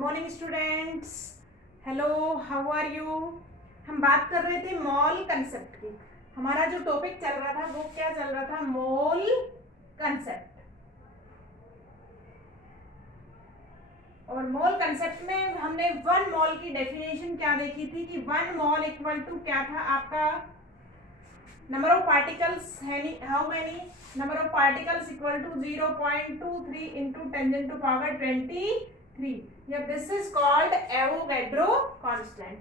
Morning students. Hello, how are you. हम बात कर रहे थे मॉल कंसेप्ट की। हमारा जो टॉपिक चल रहा था वो क्या चल रहा था? Mall concept. और मॉल कंसेप्ट में हमने वन मॉल की डेफिनेशन क्या देखी थी कि वन मॉल इक्वल टू क्या था आपका? नंबर ऑफ पार्टिकल्स है, how many number of particles equal to 0.23 into 10 to power 23। या this is called Avogadro constant.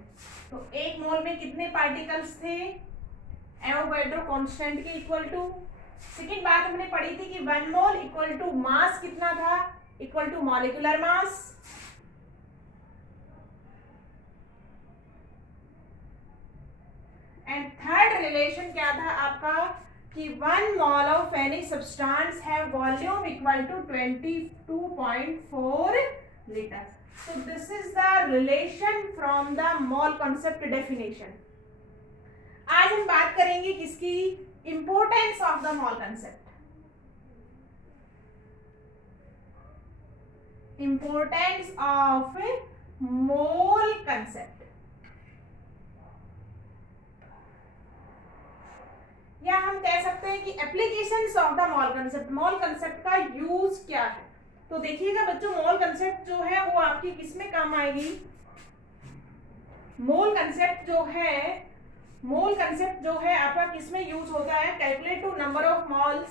तो एक मोल में कितने पार्टिकल्स थे एवोगैड्रो कांस्टेंट के इक्वल टू? सेकेंड बात हमने पढ़ी थी कि one mole equal to mass कितना था? Equal to molecular mass. And third relation क्या था आपका कि one mole of any substance have volume equal to 22.4 litre. So this is the relation from the mole concept definition. आज हम बात करेंगे किसकी? Importance of the mole concept. Importance of mole concept. या हम कह सकते हैं कि applications of the mall concept. Mall concept का यूज क्या है? तो देखिएगा बच्चों, मॉल कंसेप्ट जो है वो आपकी किस में काम आएगी? मोल कंसेप्ट जो है आपका किस में यूज होता है? Calculate to number of moles.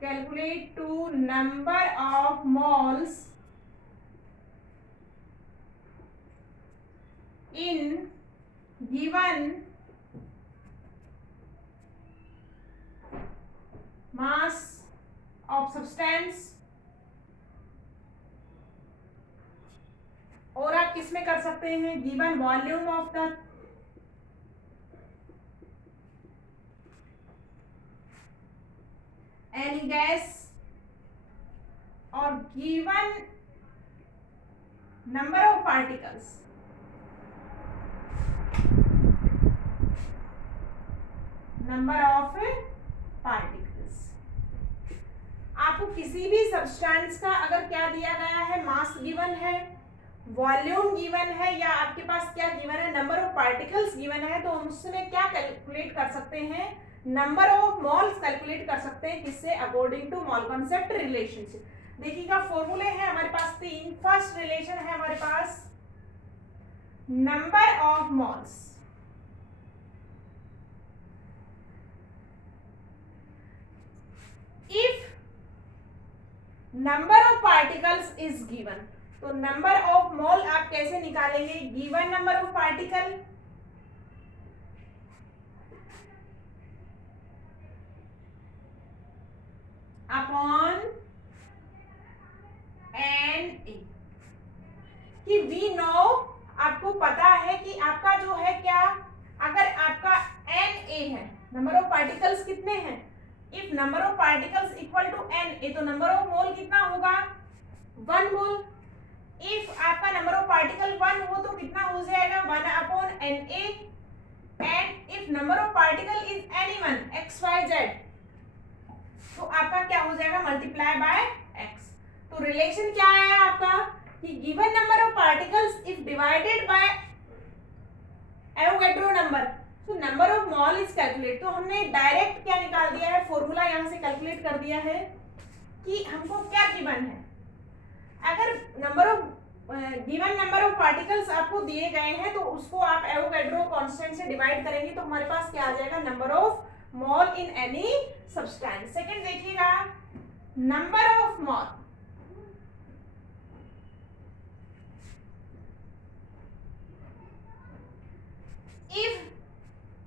Calculate to number of moles in given mass of substance। और आप किस में कर सकते हैं? Given volume of the any gas और given number of particles. Number of particles. आपको किसी भी सब्सटेंस का अगर क्या दिया गया है? मास गिवन है, वॉल्यूम गिवन है, या आपके पास क्या गिवन है? नंबर ऑफ पार्टिकल्स गिवन है। तो हम उसमें क्या कैलकुलेट कर सकते हैं? नंबर ऑफ मॉल्स कैलकुलेट कर सकते हैं। किससे? According to mole concept relationship. देखिएगा फॉर्मूले हैं हमारे पास तीन। फर्स्ट रिलेशन है हमारे पास number of moles. If number of particles is given, तो नंबर ऑफ मोल आप कैसे निकालेंगे? Given number of particle upon N A. कि वी नो, आपको पता है कि आपका जो है क्या, अगर आपका एन ए है, नंबर ऑफ पार्टिकल्स कितने हैं? If number of particles equal to N A, तो नंबर ऑफ मोल कितना होगा? 1 मोल। इफ आपका नंबर ऑफ पार्टिकल 1 हो तो कितना हो जाएगा? 1 upon N A. And if number of particle is anyone X Y Z, तो आपका क्या हो जाएगा? Multiply by X. तो रिलेशन क्या है आपका कि given number of particles if divided by Avogadro number, तो number of mall is calculate. तो हमने डायरेक्ट क्या निकाल दिया है? फॉर्मूला यहां से कैलकुलेट कर दिया है कि हमको क्या गिवन है। अगर number of given number of particles आपको दिए गए हैं तो उसको आप एवोगैड्रो कांस्टेंट से डिवाइड करेंगे तो हमारे पास क्या आ जाएगा? Number of mole in any substance. Second देखिएगा, number of mole. If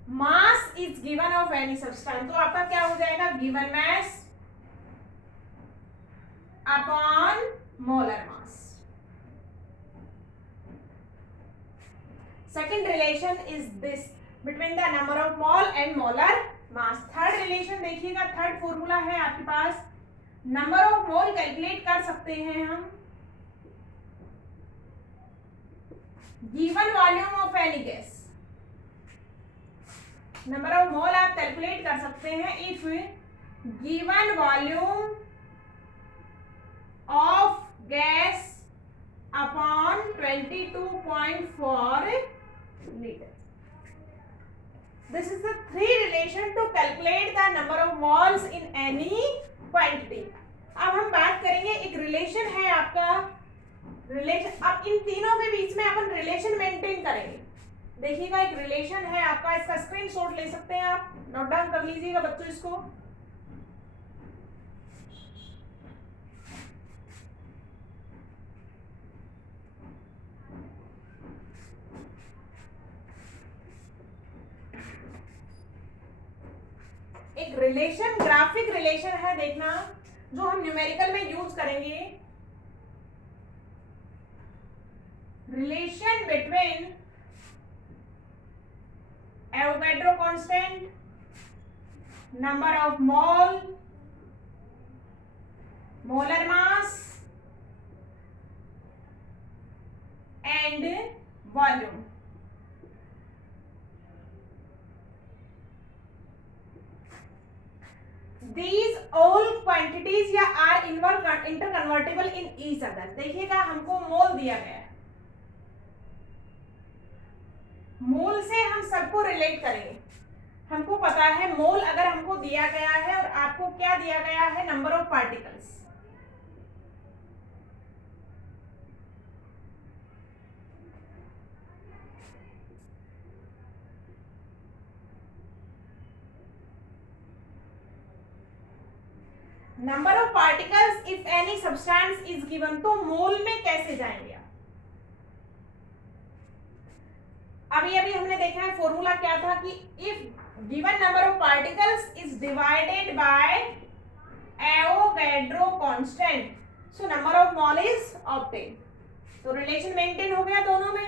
mass is given of any substance, तो आपका क्या हो जाएगा? Given mass upon molar mass. Second relation is this between the number of mole and molar mass. Third relation देखिएगा, third formula है आपके पास, number of mole calculate कर सकते हैं हम given volume of any gas. Number of mole आप calculate कर सकते हैं if given volume of gas upon 22.4 liter. This is the three relation to calculate the number of moles in any quantity. अब हम बात करेंगे, एक रिलेशन है आपका, रिलेशन, अब इन तीनों के बीच में अपन रिलेशन मेंटेन करेंगे। देखिएगा एक रिलेशन है आपका, इसका स्क्रीनशॉट ले सकते हैं आप, नोट डाउन कर लीजिएगा बच्चों इसको। एक रिलेशन, ग्राफिक रिलेशन है, देखना, जो हम न्यूमेरिकल में यूज करेंगे। Relation between Avogadro constant, number of mole, molar mass and volume. These all quantities या are interconvertible in each other। देखिएगा हमको मोल दिया गया है, मोल से हम सबको रिलेट करेंगे। हमको पता है मोल अगर हमको दिया गया है, और आपको क्या दिया गया है, number of particles. Number of particles if any substance is given, तो मोल में कैसे जाएंगे आप? अभी अभी हमने देखा है फॉर्मूला क्या था कि if given number of particles is divided by Avogadro constant, so number of mole is obtain. तो रिलेशन मेंटेन हो गया दोनों में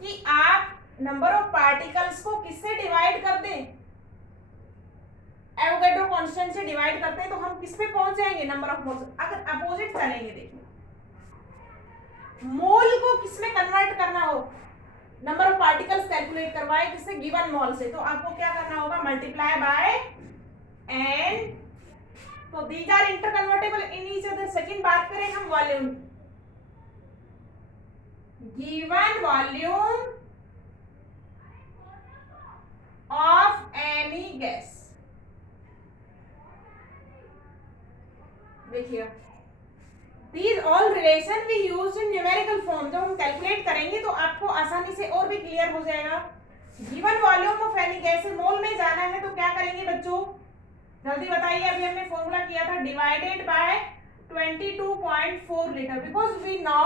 कि आप नंबर ऑफ पार्टिकल्स को किससे डिवाइड कर दें, एवोगैड्रो कांस्टेंट से डिवाइड करते हैं, तो हम किस पे पहुंच जाएंगे, नंबर ऑफ मोल्स। अगर अपोजिट चलेंगे, देखिए मोल को किस में कन्वर्ट करना हो, नंबर ऑफ पार्टिकल्स कैलकुलेट करवाए किससे, गिवन मोल से, तो आपको क्या करना होगा, मल्टीप्लाई बाय एन। तो these are interconvertible in each other. Second बात करें हम volume, given volume of any gas. देखिए these all relation we use in numerical form। जब हम कैलकुलेट करेंगे तो आपको आसानी से और भी क्लियर हो जाएगा। Given volume of any gas, mole में जाना है तो क्या करेंगे बच्चों, जल्दी बताइए। अभी हमने फॉर्मूला किया था, divided by 22.4 litre, because we know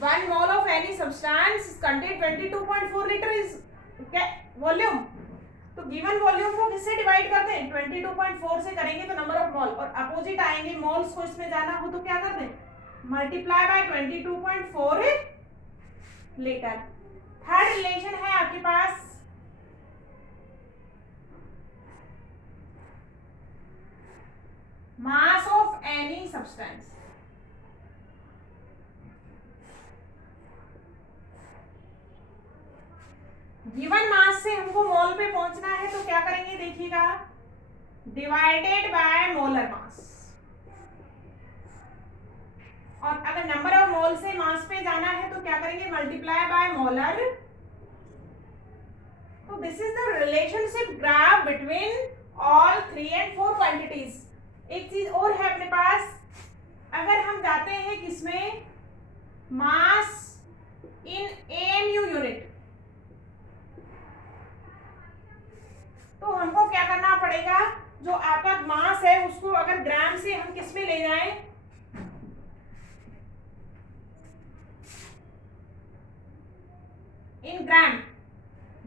1 mole of any substance contain 22.4 litre is volume. तो गिवन वॉल्यूम को किससे डिवाइड करते हैं, 22.4 से करेंगे तो नंबर ऑफ मोल, और अपोजिट आएंगे, मोल्स को इसमें जाना हो तो क्या कर दें, multiply by 22.4 litre. Third relation है आपके पास mass of any substance. Given mass से हमको मोल पे पहुंचना है तो क्या करेंगे, देखिएगा, डिवाइडेड बाय मोलर मास। और अगर नंबर ऑफ मोल से मास पे जाना है तो क्या करेंगे, मल्टीप्लाई बाय मोलर। तो this is the relationship graph between all 3 and 4 quantities. एक चीज और है अपने पास, अगर हम जाते हैं किसमें, मास इन एएमयू यूनिट, तो हमको क्या करना पड़ेगा, जो आपका मास है उसको अगर ग्राम से हम किस में ले जाएं, इन ग्राम,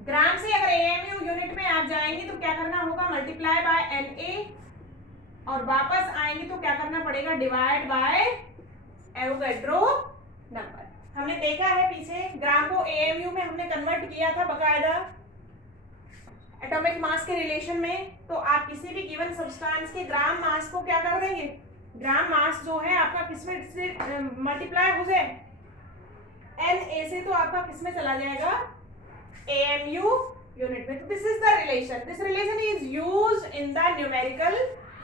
ग्राम से अगर एएमयू यूनिट में आप जाएंगे तो क्या करना होगा, मल्टीप्लाई बाय एनए, और वापस आएंगे तो क्या करना पड़ेगा, डिवाइड बाय एवोगैड्रो नंबर। हमने देखा है पीछे ग्राम को एएमयू में हमने कन्वर्ट किया था बकायदा एटॉमिक मास के रिलेशन में। तो आप किसी भी गिवन सब्सटेंस के ग्राम मास को क्या कर देंगे, ग्राम मास जो है आपका किसमें से मल्टीप्लाई हो जाए, एन से, तो आपका किसमें चला जाएगा, एएमयू यूनिट में। तो this is the relation, this relation is used in the numerical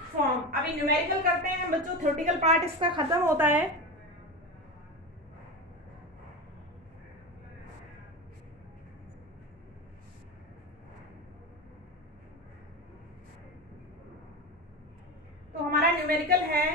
form. अभी न्यूमेरिकल करते हैं बच्चों, थ्योरेटिकल पार्ट इसका खत्म होता है। तो हमारा न्यूमेरिकल है